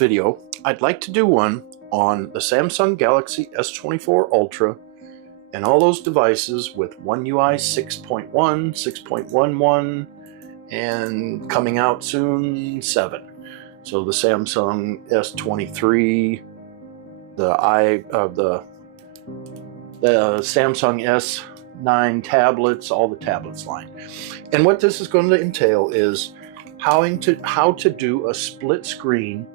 video, I'd like to do one on the Samsung Galaxy S24 Ultra and all those devices with One UI 6.1, 6.11, and coming out soon 7. So the Samsung S23, the Samsung S9 tablets, all the tablets line. And what this is going to entail is how to do a split screen,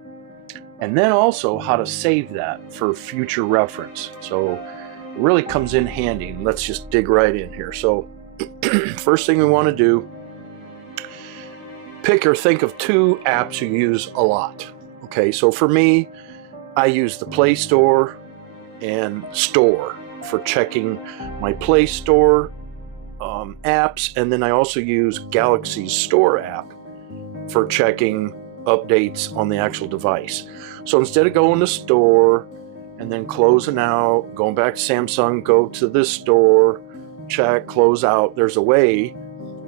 and then also how to save that for future reference. So it really comes in handy. Let's just dig right in here. So first thing we want to do, pick or think of 2 apps you use a lot. Okay, so for me, I use the Play Store and Store for checking my Play Store apps, and then I also use Galaxy's Store app for checking updates on the actual device. So instead of going to Store and then closing out, going back to Samsung, go to this Store, check, close out, there's a way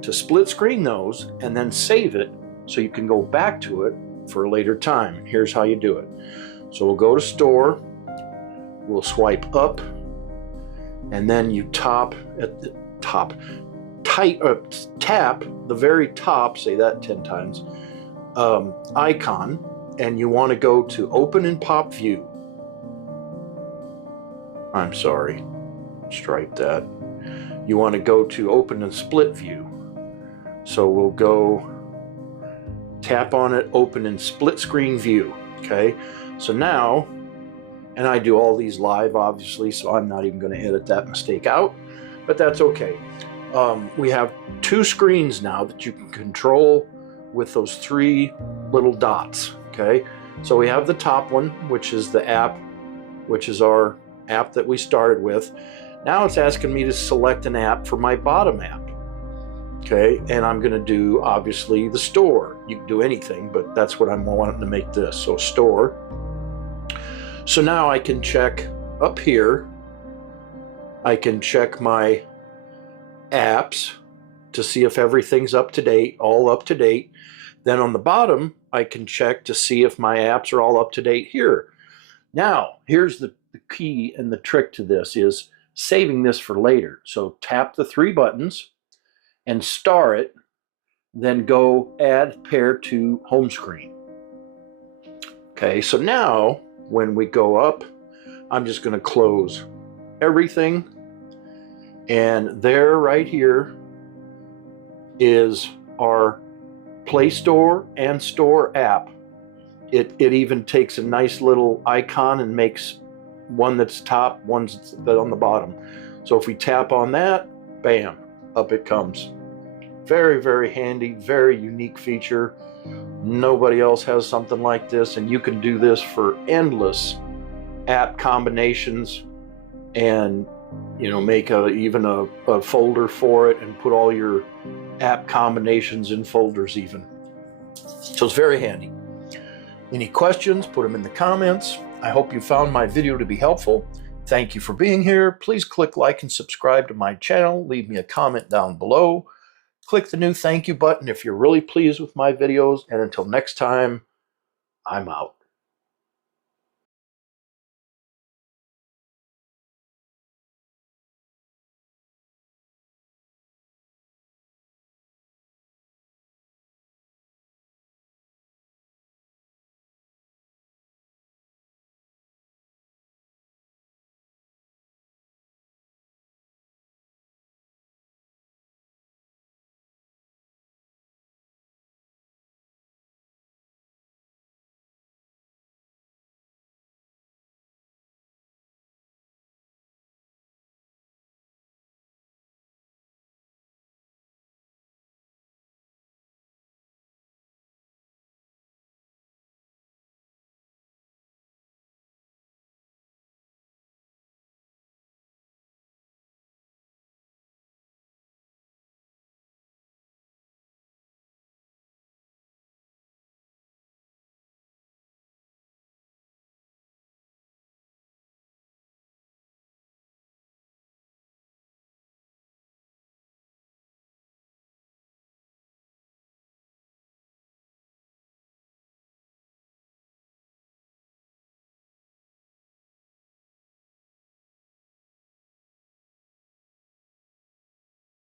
to split screen those and then save it so you can go back to it for a later time. And here's how you do it. So we'll go to Store, we'll swipe up, and then you tap the very top, say that 10 times, icon, and you want to go to Open in Pop View. I'm sorry, stripe that. You want to go to Open in Split View. So we'll go tap on it, Open in Split Screen View. Okay, so now, and I do all these live obviously, so I'm not even going to edit that mistake out, but that's okay. We have 2 screens now that you can control with those 3 little dots. Okay, so we have the top one, which is the app, which is our app that we started with. Now it's asking me to select an app for my bottom app. Okay, and I'm going to do obviously the Store. You can do anything, but that's what I'm wanting to make this. So Store. So now I can check up here. I can check my apps to see if everything's up to date, all up to date. Then on the bottom, I can check to see if my apps are all up to date here. Now, here's the key and the trick to this is saving this for later. So tap the 3 buttons and star it, then go add pair to home screen. Okay, so now when we go up, I'm just going to close everything. And there right here is our Play Store and Store app. It even takes a nice little icon and makes one that's top, one's on the bottom. So if we tap on that, bam, up it comes. Very, very handy, very unique feature. Nobody else has something like this, and you can do this for endless app combinations, and make even a folder for it and put all your app combinations in folders even. So it's very handy. Any questions, put them in the comments. I hope you found my video to be helpful. Thank you for being here. Please click like and subscribe to my channel. Leave me a comment down below. Click the new thank you button if you're really pleased with my videos. And until next time, I'm out.